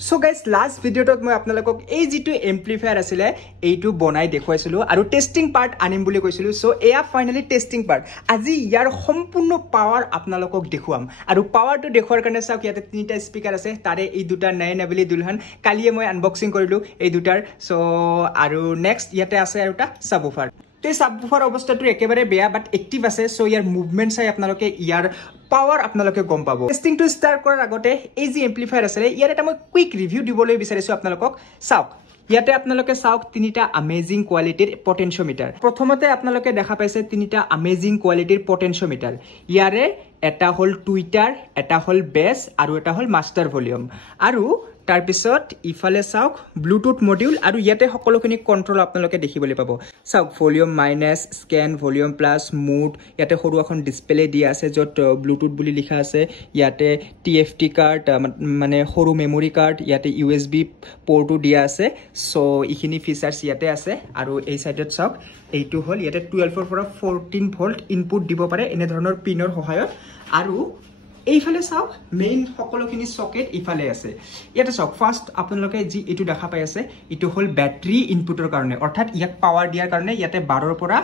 So guys, last video tot moi apnalokok ei jitu amplifier asile eitu bonai dekhoisilu aru testing part anim boli koisilu. So eya finally testing part aji yar সম্পূর্ণ পাওয়ার apnalokok দেখুয়াম aru power to দেখাৰ কাৰণে চাওক ইয়াতে তিনিটা speaker আছে তাৰে এই দুটা নাইনাবলি দুলহান কালিয়ে মই আনবক্সিং কৰিলো এই দুটাৰ সো আৰু নেক্সট ইয়াতে আছে আৰুটা সাবউফাৰ তো সাবউফাৰ অৱস্থাটো একেবাৰে বেয়া বাট এক্টিভ আছে সো ইয়াৰ মুভমেন্ট চাই আপোনালোকে ইয়াৰ পাওয়াৰ আপোনালোকে গম পাবো টেস্টিং টু স্টাৰ্ট কৰাৰ আগতে এই যে এম্প্লিফায়াৰ আছে ইয়াৰ এটা মই কুইক ৰিভিউ দিবলৈ বিচাৰিছো আপোনালোকক চাওক ইয়াতে আপোনালোকে চাওক তিনিটা অ্যামেজিং কোয়ালিটিৰ পটেনশিওমিটাৰ প্ৰথমতে আপোনালোকে দেখা পাইছে তিনিটা অ্যামেজিং কোয়ালিটিৰ পটেনশিওমিটাৰ ইয়াৰে এটা হল টুইটাৰ এটা হল বেস আৰু এটা হল মাস্টাৰ ভলিউম আৰু তাৰ পিছত ইফালে চাওক ব্লুটুথ মডিউল আৰু ইয়াতে সকলোখিনি কন্ট্ৰোল আপোনালোকে দেখিবলৈ পাব চাওক volume minus scan volume plus mood ইয়াতে সৰু এখন ডিসপ্লে দিয়া আছে যত ব্লুটুথ বুলি লিখা আছে ইয়াতে টিএফটি কাৰ্ড মানে সৰু মেমৰি কাৰ্ড ইয়াতে ইউএসবি পোৰ্টও দিয়া আছে সো ইখিনি ফিচাৰ্স ইয়াতে আছে আৰু এই সাইডত চাওক এইটো হল ইয়াতে 12 ৰ পৰা 14 ভোল্ট ইনপুট দিব পাৰে এনে ধৰণৰ পিনৰ সহায়ত আৰু এইফালে চাওক মেইন সকলোখিনি সকেট ইফালে আছে ইয়াতে চাওক ফাৰ্স্ট আপোনালোকে জি এটু দেখা পাই আছে এটু হল ব্যাটাৰি ইনপুটৰ কাৰণে অৰ্থাৎ ইয়াক পাৱাৰ দিয়াৰ কাৰণে ইয়াতে 12 ৰ পৰা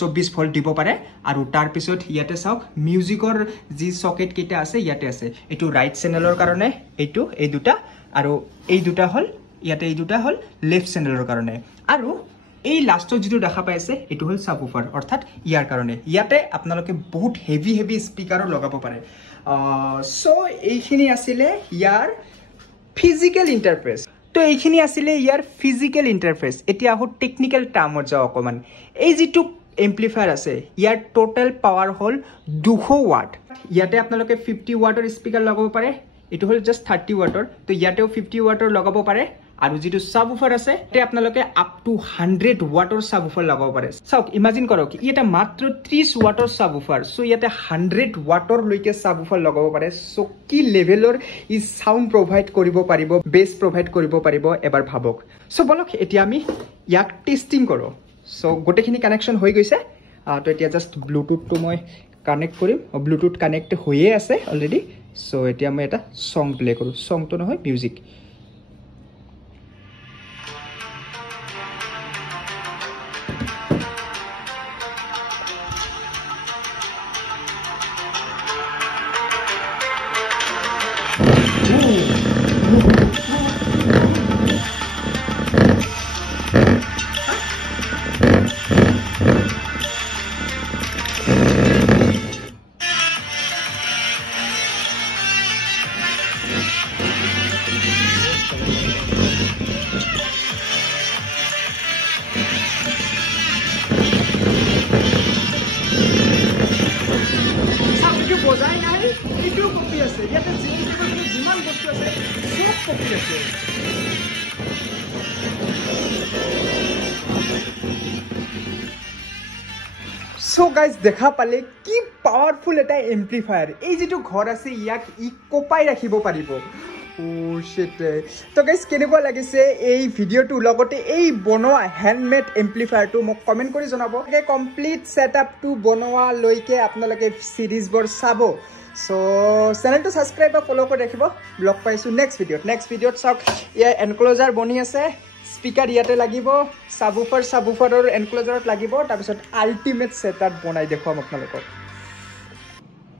24 ভোল্ট দিব পাৰে আৰু তাৰ পিছত ইয়াতে চাওক মিউজিকৰ জি সকেট কিটা আছে ইয়াতে আছে এটু ৰাইট চেনেলৰ কাৰণে এটু এই দুটা আৰু এই দুটা হল ইয়াতে এই দুটা হল লেফট চেনেলৰ কাৰণে আৰু এই লাস্টৰ যেটো দেখা পাইছে এটু হল সাবউফাৰ অৰ্থাৎ ইয়াৰ কাৰণে ইয়াতে আপোনালোকে বহুত হেভি স্পিকাৰৰ লগাব পাৰে সো এইখিনি আছিল ইয়াৰ ফিজিক্যাল ইন্টাৰফেস তো এইখিনি আছিল ইয়াৰ ফিজিক্যাল ইন্টাৰফেস এতিয়া আহো টেকনিক্যাল টাৰ্মত যাও অকমান এই যেটো এম্প্লিফায়াৰ আছে ইয়াৰ টোটাল পাৱাৰ হল 200 ওয়াট ইয়াতে আপোনালোকে 50 ওয়াটৰ স্পিকাৰ লগাব পাৰে এটু হল জাস্ট 30 ওয়াটৰ তো ইয়াতেও 50 ওয়াটৰ লগাব পাৰে আৰু যেটো সাবউফাৰ আছে তে আপোনালোকে আপ টু 100 ওয়াটৰ সাবউফাৰ লগাব পাৰে চাওক ইমাজিন কৰক এটা মাত্ৰ 30 ওয়াটৰ সাবউফাৰ সো ইয়াতে 100 ওয়াটৰ লৈকে সাবউফাৰ লগাব পাৰে সো কি লেভেলৰ ই সাউন্ড প্ৰভাইড কৰিব পাৰিব বেস প্ৰভাইড কৰিব পাৰিব এবাৰ ভাবক সো বলক এতিয়া আমি ইয়াক টেস্টিং কৰো সো গোটেখিনি কানেকশন হৈ গৈছে তো এতিয়া জাস্ট ব্লুটুথ তো মই কানেক্ট কৰিম ব্লুটুথ কানেক্ট হৈয়ে আছে অলৰেডি সো এতিয়া মই এটা সং প্লে কৰো সং তো নহয় মিউজিক বজাই নাই এইটো কপি আছে ইয়াতে যিমান বস্তু আছে সব কপি আছে সো গাইজ দেখা পালে কি পাৱাৰফুল এটা এম্প্লিফায়াৰ এই যেটো ঘৰ আছে ইয়াক ই কোপাই ৰাখিব পাৰিব ও শিট তো গাইজ কেনেকুৱা লাগিছে এই ভিডিওটো লগতে এই বনোৱা হ্যান্ডমেড এম্প্লিফায়াৰটো মোক কমেন্ট কৰি জনাব এই কমপ্লিট সেটআপটো বনোৱা লৈকে আপোনালোকে সিৰিজবোৰ চাব সো চেনেলটো সাবস্ক্ৰাইব বা ফলো কৰি ৰাখিব ব্লগ পাইছো নেক্সট ভিডিওত চাওক ইয়া এনক্লোজাৰ বনি আছে স্পিকাৰ ইয়াতে লাগিব সাবউফাৰৰ এনক্লোজাৰত লাগিব তাৰ পিছত আল্টিমেট সেটআপ বনাই দেখুৱাম আপোনালোকক